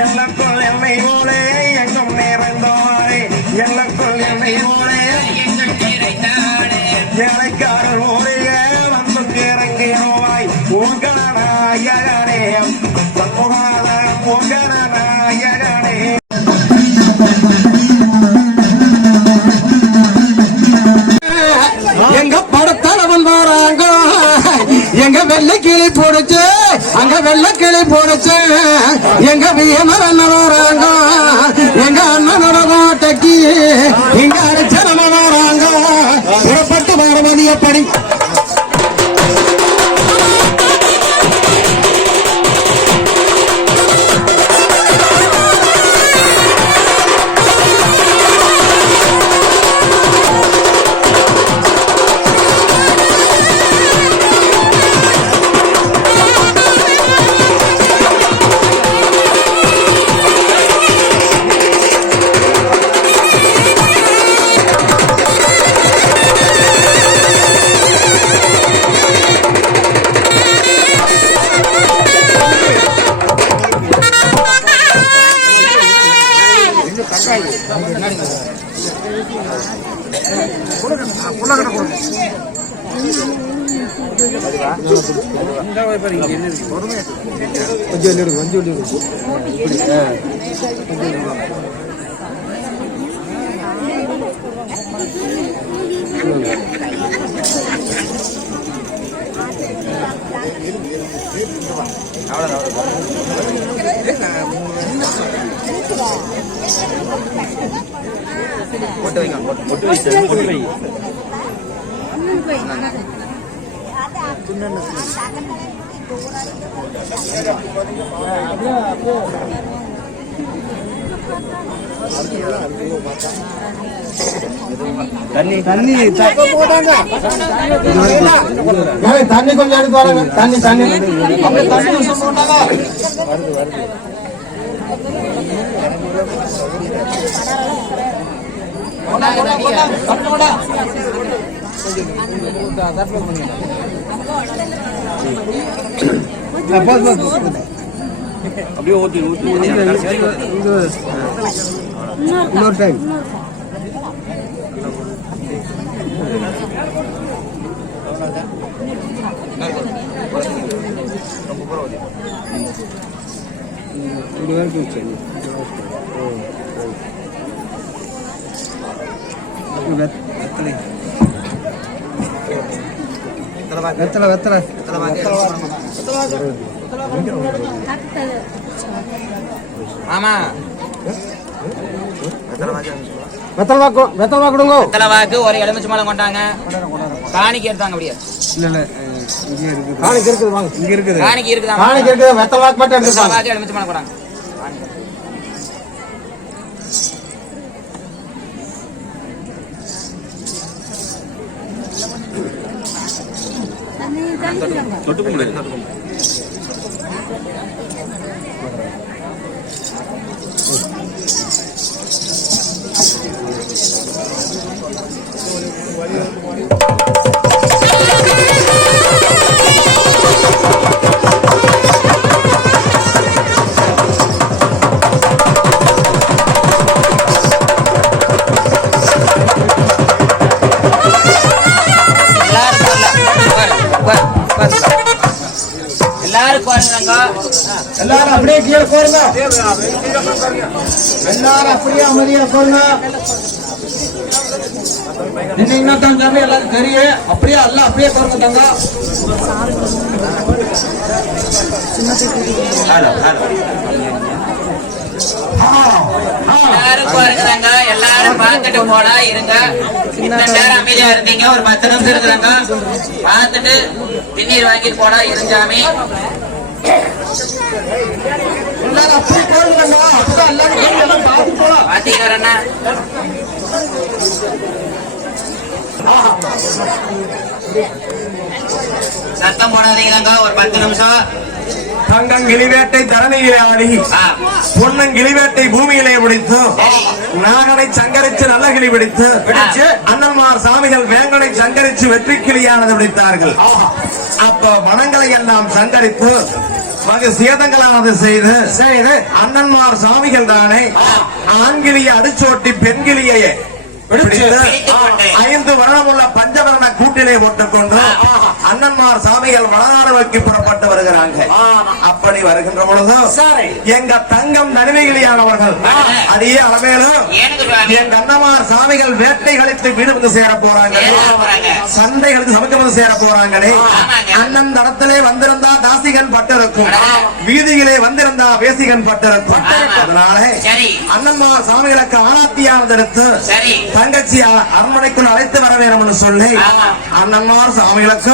எல்லக்குள் என்னை போலே எங்கும் நிறைந்தோரே எல்லக்குள் என்னை போலே எங்கும் நிறைந்தாரே ஏழைக்காரர் ஓரையே வந்து இறங்கினோவாய் உங்கநாயகனே சண்முகான உங்கநாயகனே எங்க படத்தளவன் வராங்க எங்க வெள்ளை கிளி போடுச்சு அங்க வெள்ளை கிளி போடுச்சு எங்க வியமர் அண்ணன் வராங்க எங்க அண்ணனோட கோட்டைக்கு இங்க அடிச்சனம வராங்க புறப்பட்டு பாரமதி எப்படி தண்ணி தண்ணி தண்ணி கொஞ்சம் எடுத்து வராங்க தண்ணி தண்ணி தண்ணி போட்டாங்க அப்படியே ஊத்தி ஊத்தி இன்னொரு டைம் இது வரைக்கும் சரி வெத்தலை வெத்தலை ஆமா வெத்தலை கொடுங்க வெத்தலை வாக்கு ஒரு எலுமிச்சை மலை கொண்டாங்க காணிக்கு எடுத்தாங்க அப்படியே இல்ல இல்ல காணிக்கு இருக்குது வாங்க இங்க இருக்குது காணிக்கு இருக்குது காணிக்கு இருக்குது வெத்தலை வாக்கு மட்டும் எடுத்து வாக்கு எலுமிச்சை மலை கொண்டாங்க தொட்டு கும்பிடு எல்லாரும் அப்படியே கீழே போடுங்க எல்லாரும் அப்படியே அமைதியா போடுங்க நின்னீங்கன்னா தான் சாமி எல்லாரும் தெரியும் அப்படியே எல்லாம் அப்படியே போடுங்க தாங்க எல்லாரும் பாருங்க எல்லாரும் பார்த்துட்டு போனா இருங்க இந்த நேரம் அமைதியா இருந்தீங்க ஒரு 10 நிமிஷம் இருக்கிறாங்க பார்த்துட்டு பின்னீர் வாங்கிட்டு போனா இருஞ்சாமி பாத்தீங்கன்னா சத்தம் போடாதீங்க ஒரு 10 நிமிஷம் தங்கங்கிளிவேட்டை தரணியிலே ஆடி பொன்னங்கிளிவேட்டை பூமியிலே பிடித்து நாகனை சங்கரிச்சு நல்ல கிளி பிடித்து அண்ணன்மார் சாமிகள் வேங்கனை சங்கரிச்சு வெற்றி கிளியானது பிடித்தார்கள். அப்ப மனங்களை எல்லாம் சங்கரித்து வகை சேதங்களானது செய்து அண்ணன்மார் சாமிகள் தானே ஆண்கிளிய அடிச்சோட்டி பெண்கிளியை பிடித்து 5 வருடமுள்ள பஞ்சவரண கூட்டிலே போட்டுக்கொண்டு அண்ணன்மார் சாமிகள் வடநாடு நோக்கி புறப்பட்டு வருகிறாங்க. அப்படி வருகின்ற பொழுது எங்க தங்கம் நடுவைகளியானவர்கள் அதே அளவேலும் எங்க அண்ணன்மார் சாமிகள் வேட்டை கழித்து வீடு வந்து சேர போறாங்க, சந்தைகளுக்கு சமைக்க வந்து சேர போறாங்களே. அண்ணன் தடத்திலே வந்திருந்தா தாசிகன் பட்டு இருக்கும், வீதியிலே வந்திருந்தா வேசிகன் பட்டு இருக்கும். அதனால அண்ணன்மார் சாமிகளுக்கு ஆராத்தியானது எடுத்து தங்கச்சி அரண்மனைக்குள் அழைத்து வர வேண்டும் சொல்லி அண்ணன்மார் சாமிகளுக்கு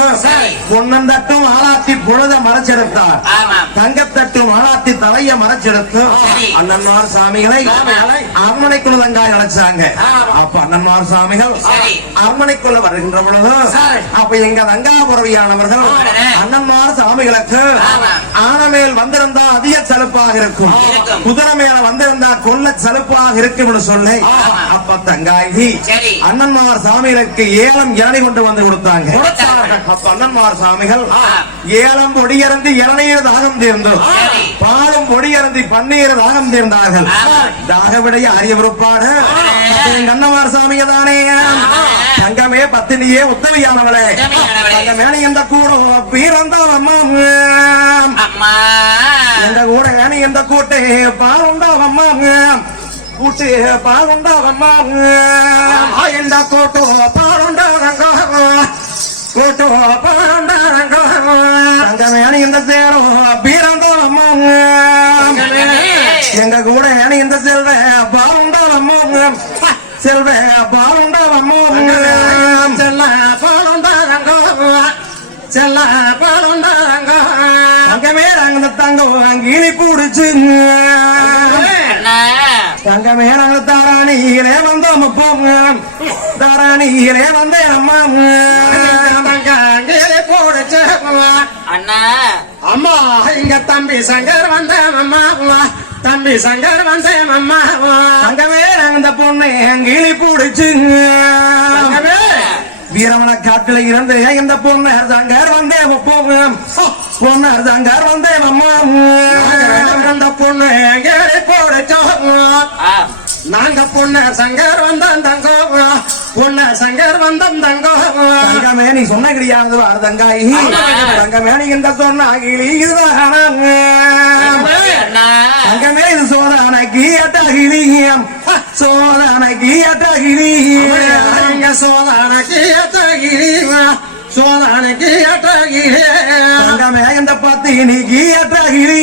பொன்னந்தட்டும் ஆளாத்தி பொழுத மறைச்செடுத்தார், தங்கத்தட்டும் ஆளாத்தி தலைய மறைச்செடுத்து அண்ணன்மார் சாமிகளை அரண்மனைக்குள்ள தங்காய் அழைச்சாங்க. அப்ப அண்ணன்மார் சாமிகள் அரண்மனைக்குள்ள வருகின்ற பொழுது அப்ப எங்க தங்காபுரவியானவர்கள் அண்ணன்மார் சாமிகளுக்கு ஆனமேல் வந்திருந்தா அதிக செலுப்பாக இருக்கும், குதிரை மேல வந்திருந்தா கொல்ல செலுப்பாக இருக்கும் சொல்லி அப்ப தங்காயி அண்ணன்மார் சாமிகளுக்கு ஏலம் இளநீ கொண்டு வந்து கொடுத்தாங்க. அப்ப அண்ணன்மார் சாமிகள் ஏலம் பொடியறந்து இளநீர் தாகம் தீர்ந்து பாலும் பொடியறந்தி பன்னீர் தாகம் தீர்ந்தார்கள். தாகவிடைய அரிய பொறுப்பாடு அண்ணன்மார் சாமிக தானே தங்கமே பத்தினியே உத்தவியானவளே தங்கமேனி எந்த கூட பீரந்தான் அம்மா எந்த கூட ஏனி எந்த கூட்டே பாருண்டா அம்மா கூட்டு பாருண்டா அம்மா எந்த கூட்டு பாருண்டா கூட்டு பாருண்டா தங்கமேனி இந்த சேரும் பீரந்தா அம்மா எங்க கூட ஏனி இந்த செல்வ பாருண்டா அம்மா செல்வ பாருண்டா அம்மா செல்ல பாருண்டா செல்ல பாருண்டாங்க தங்கமே நாங்க தங்கம் அங்கீனி பிடிச்சுங்க தங்கமே நாங்க தாராணியிலே வந்தோம் அப்பாங்க தாராணியிலே வந்தேன் அம்மா அங்கீனி பிடிச்சு அண்ணா அம்மா இங்க தம்பி சங்கர் வந்தேன் அம்மா தம்பி சங்கர் வந்தேன் அம்மா தங்கமே நாங்க இந்த பொண்ணை அங்கீனி பிடிச்சுங்க வீரமண காட்டில இருந்து இந்த பொண்ணர் சங்கர் வந்தேன் பொண்ணர் சங்கர் வந்தேன் அம்மா அந்த பொண்ணு போடச்சோம் நாங்க பொண்ணர் சங்கர் வந்தோம் தங்கம் பொண்ண சங்கர் வந்தோம் தங்கம் தங்கமே நீ சொன்ன கிடையாது தங்காயி தங்கமே நீ இந்த சொன்ன கிளி இதுதான் தங்கமே இது சோதான கீட்ட கிளியம் சோதான கீட்ட கிளி சோதான கீட்ட கிளி சோதான கீட்ட கிளி தங்கமே இந்த பத்தினி கீட்ட கிளி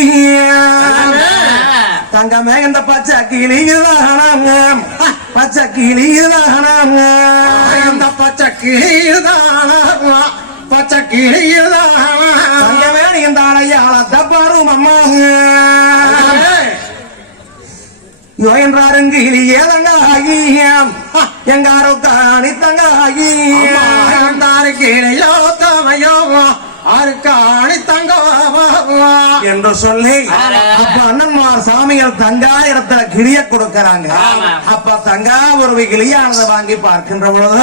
தங்கமே இந்த பச்சை கிளியுதானாங்க பச்சை கிளியுதானாங்க இந்த பச்சை கிளியுதானாங்க பச்சை கிளியுதானா தங்கமே இந்த அடையாள தப்பாரும் அம்மாங்க என்றாருங்கிலி ஏதங்காகியம் எங்காரோ காணி தங்காகியம் கிளியோ தமையோ ஆறுக்காணி தங்க என்று சொல்லி அப்ப அண்ணன்மார் சாமிகள் தங்கா இடத்துல கிளிய கொடுக்கறாங்க. அப்ப தங்கா ஒரு கிளியானதை வாங்கி பார்க்கின்ற பொழுது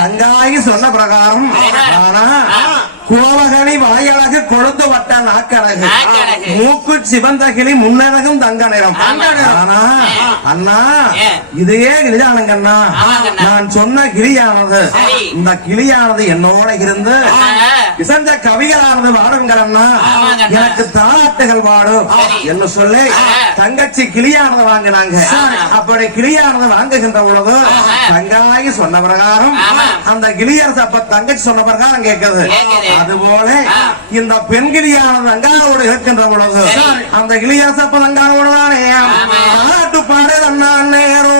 தங்காயி சொன்ன பிரகாரம் கோவகனி வாயழகு கொழுந்து வட்ட நாக்கழகு மூக்கு சிவந்த கிளி முன்னழகும் தங்க நிறம். ஆனா அண்ணா இதே கிளியானங்கண்ணா நான் சொன்ன கிளியானது இந்த கிளியானது என்னோட இருந்து இசைந்த கவிகளானது வாடுங்கண்ணா எனக்கு தாளாட்டுகள் வாடும் என்று சொல்லி தங்கச்சி கிளியானது வாங்கினாங்க. அப்படி கிளியானது வாங்குகின்ற பொழுது தங்காயி சொன்ன பிரகாரம் அந்த கிளியரசு அப்ப தங்கச்சி சொன்ன பிரகாரம் கேட்குது. அதுபோல இந்த பெண் கிளியானது அங்காவோடு இருக்கின்ற பொழுது அந்த கிளியரசு அப்ப அங்காவோடு தானே பாட்டு பாடு அண்ணா நேரம்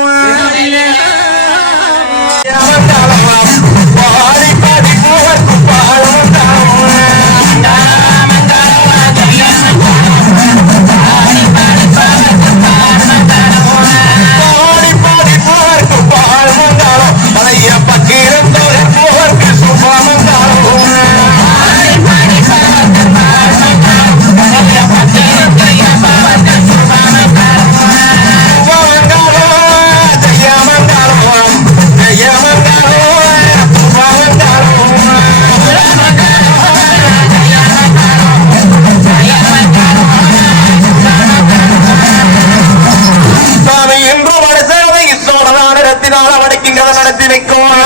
Mangalo, விடிதால் அவனுக்கு இங்கே நடத்தி வைக்கும்